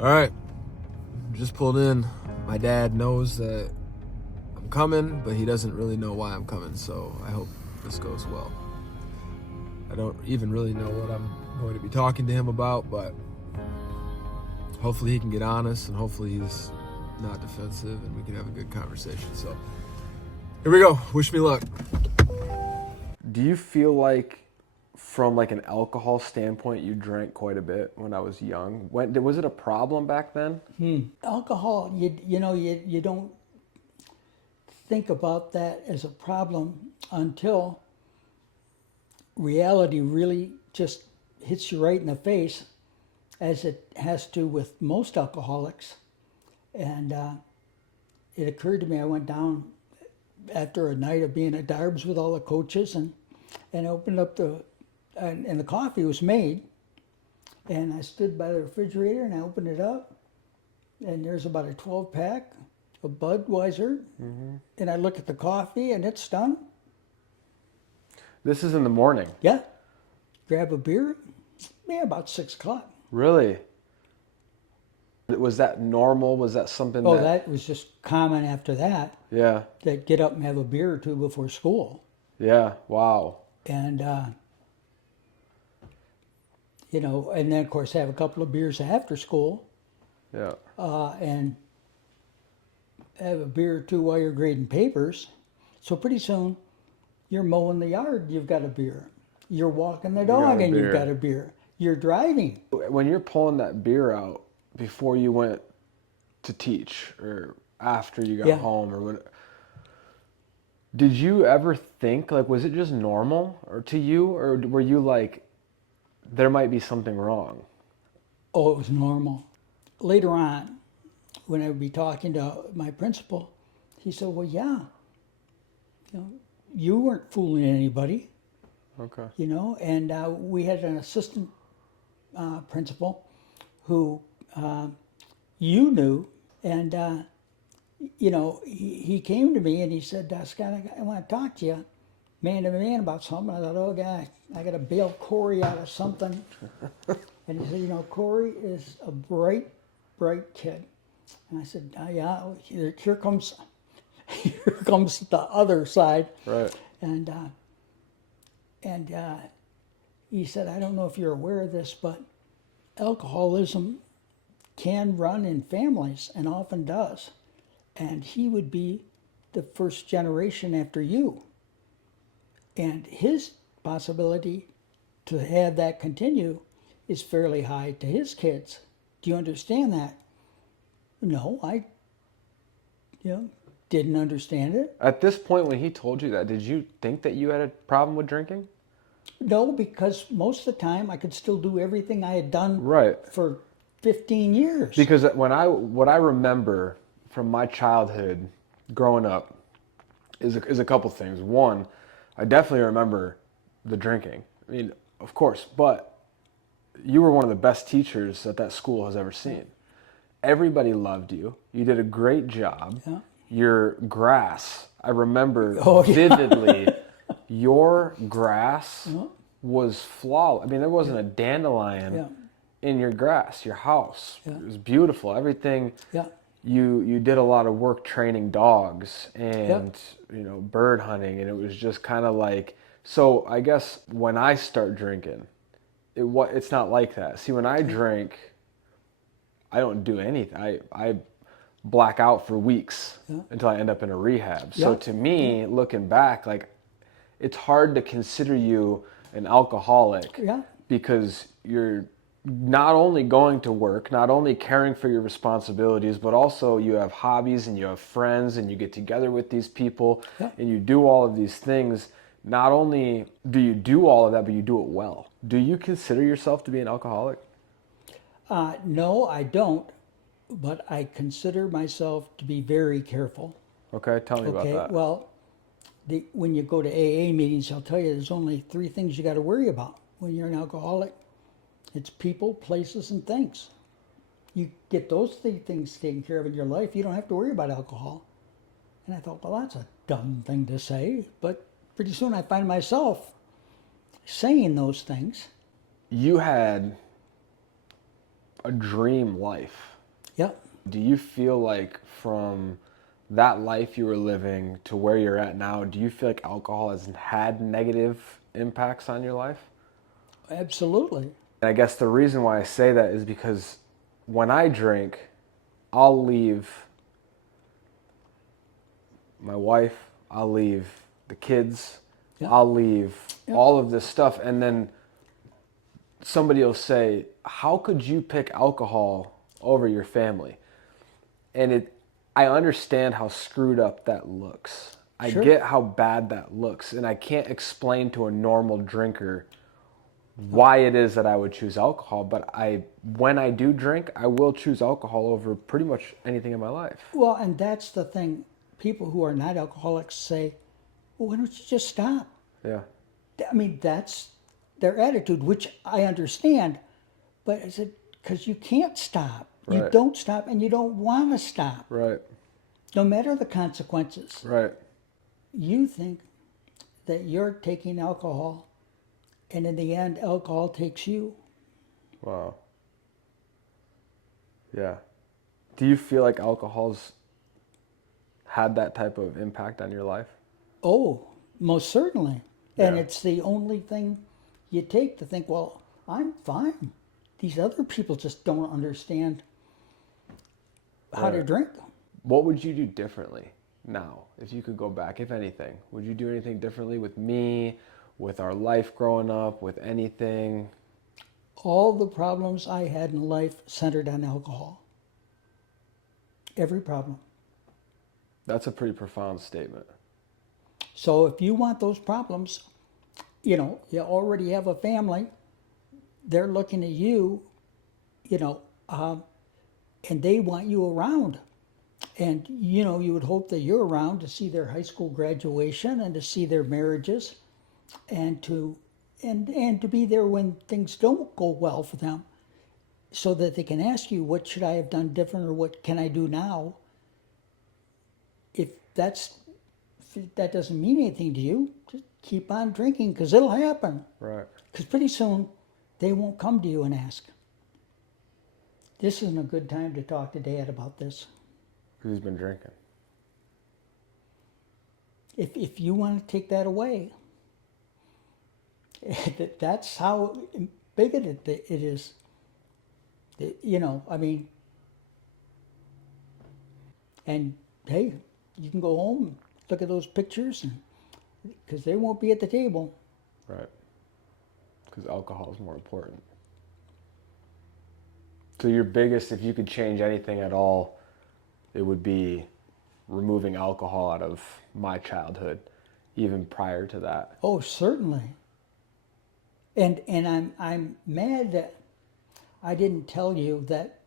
All right, just pulled in. My dad knows that I'm coming, but he doesn't really know why I'm coming, so I hope this goes well. I don't even really know what I'm going to be talking to him about, but hopefully he can get honest, and hopefully he's not defensive, and we can have a good conversation. So here we go. Wish me luck. Do you feel like, from like an alcohol standpoint, you drank quite a bit when I was young? Was it a problem back then? Alcohol, you don't think about that as a problem until reality really just hits you right in the face, as it has to with most alcoholics. And it occurred to me, I went down after a night of being at Darbs with all the coaches, and opened up and the coffee was made, and I stood by the refrigerator and I opened it up, and there's about a 12-pack of Budweiser, and I look at the coffee and it's done. This is in the morning. Yeah, grab a beer, about 6 o'clock. Really? Was that normal? Was that something That was just common after that. Yeah. That get up and have a beer or two before school. Yeah, wow. And, and then of course have a couple of beers after school. Yeah. And have a beer or two while you're grading papers. So pretty soon, you're mowing the yard, you've got a beer. You're walking the dog and you've got a beer. You're driving. When you're pulling that beer out before you went to teach or after you got home or what, did you ever think, like, was it just normal or to you, or were you like, there might be something wrong? Oh, it was normal. Later on, when I would be talking to my principal, he said, well, yeah, you weren't fooling anybody. Okay. And we had an assistant principal who you knew, and he came to me and he said, Scott, I want to talk to you man to man about something. I thought, oh, God, I got to bail Corey out of something. And he said, Corey is a bright kid. And I said, yeah, here comes the other side. Right. And he said, I don't know if you're aware of this, but alcoholism can run in families and often does. And he would be the first generation after you. And his possibility to have that continue is fairly high to his kids. Do you understand that? No, I didn't understand it. At this point when he told you that, did you think that you had a problem with drinking? No, because most of the time I could still do everything I had done for 15 years. Because what I remember from my childhood growing up is a couple things. One, I definitely remember the drinking. I mean, of course, but you were one of the best teachers that school has ever seen. Everybody loved you. You did a great job. Yeah. Your grass, I remember vividly, your grass was flawless. I mean, there wasn't a dandelion in your grass, your house. It was beautiful. Everything. Yeah. You did a lot of work training dogs and bird hunting, and it was just kind of like, so I guess when I start drinking, it's not like that. See, when I drink, I don't do anything. I black out for weeks until I end up in a rehab. So to me, looking back, like, it's hard to consider you an alcoholic because you're not only going to work, not only caring for your responsibilities, but also you have hobbies and you have friends and you get together with these people and you do all of these things. Not only do you do all of that, but you do it well. Do you consider yourself to be an alcoholic? No, I don't, but I consider myself to be very careful. Okay, tell me about that. Well, when you go to AA meetings, they'll tell you there's only 3 things you got to worry about when you're an alcoholic. It's people, places, and things. You get those 3 things taken care of in your life, you don't have to worry about alcohol. And I thought, well, that's a dumb thing to say, but pretty soon I find myself saying those things. You had a dream life. Yep. Do you feel like from that life you were living to where you're at now, do you feel like alcohol has had negative impacts on your life? Absolutely. And I guess the reason why I say that is because when I drink, I'll leave my wife, I'll leave the kids, Yep. I'll leave Yep. all of this stuff, and then somebody will say, how could you pick alcohol over your family? And I understand how screwed up that looks. I Sure. get how bad that looks, and I can't explain to a normal drinker why it is that I would choose alcohol, but when I do drink, I will choose alcohol over pretty much anything in my life. Well, and that's the thing. People who are not alcoholics say, well, why don't you just stop? Yeah. I mean, that's their attitude, which I understand. But I said, because you can't stop. You Right. don't stop, and you don't want to stop, Right. no matter the consequences. Right. You think that you're taking alcohol, and in the end, alcohol takes you. Wow. Yeah. Do you feel like alcohol's had that type of impact on your life? Oh, most certainly. And Yeah. it's the only thing you take to think, well, I'm fine. These other people just don't understand how to Right. drink. What would you do differently now if you could go back, if anything? Would you do anything differently with me, with our life growing up, with anything? All the problems I had in life centered on alcohol. Every problem. That's a pretty profound statement. So if you want those problems, you already have a family. They're looking at you, you know, and they want you around. And, you would hope that you're around to see their high school graduation and to see their marriages and to be there when things don't go well for them so that they can ask you, what should I have done different or what can I do now? If that doesn't mean anything to you, just keep on drinking because it'll happen. Right. Because pretty soon they won't come to you and ask. This isn't a good time to talk to Dad about this. Who's been drinking? If you want to take that away, that's how bigoted it is. I mean, and hey, you can go home and look at those pictures, because they won't be at the table. Right. Because alcohol is more important. So your biggest, if you could change anything at all, it would be removing alcohol out of my childhood, even prior to that. Oh, certainly. And I'm mad that I didn't tell you that.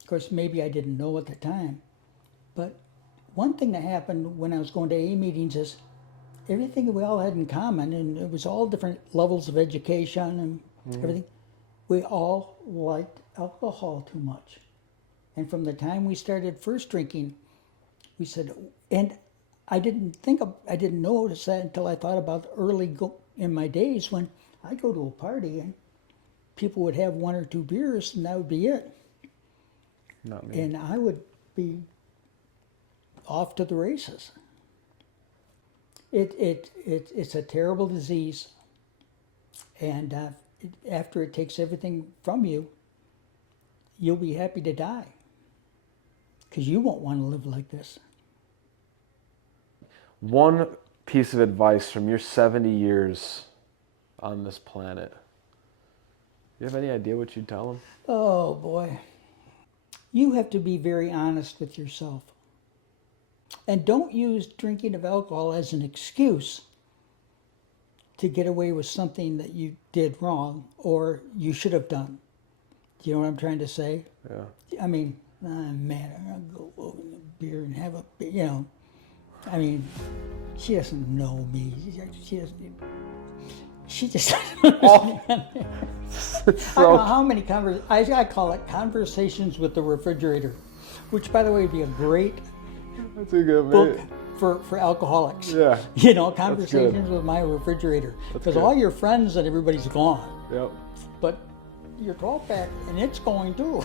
Of course, maybe I didn't know at the time, but one thing that happened when I was going to AA meetings is everything we all had in common, and it was all different levels of education and everything. We all liked alcohol too much. And from the time we started first drinking, we said, and I didn't notice that until I thought about in my days when I'd go to a party and people would have one or two beers and that would be it. Not me. And I would be off to the races. It's a terrible disease, and after it takes everything from you, you'll be happy to die because you won't want to live like this. One piece of advice from your 70 years on this planet. You have any idea what you'd tell them? Oh boy. You have to be very honest with yourself. And don't use drinking of alcohol as an excuse to get away with something that you did wrong or you should have done. Do you know what I'm trying to say? Yeah. I mean, man, I'm going to go over the beer and have a beer, I mean, she doesn't know me. She just doesn't understand. I don't know how many I call it conversations with the refrigerator, which, by the way, would be a great That's a good book for alcoholics. Yeah. Conversations with my refrigerator. Because good. all your friends and everybody's gone. Yep. But your 12 pack, and it's going too.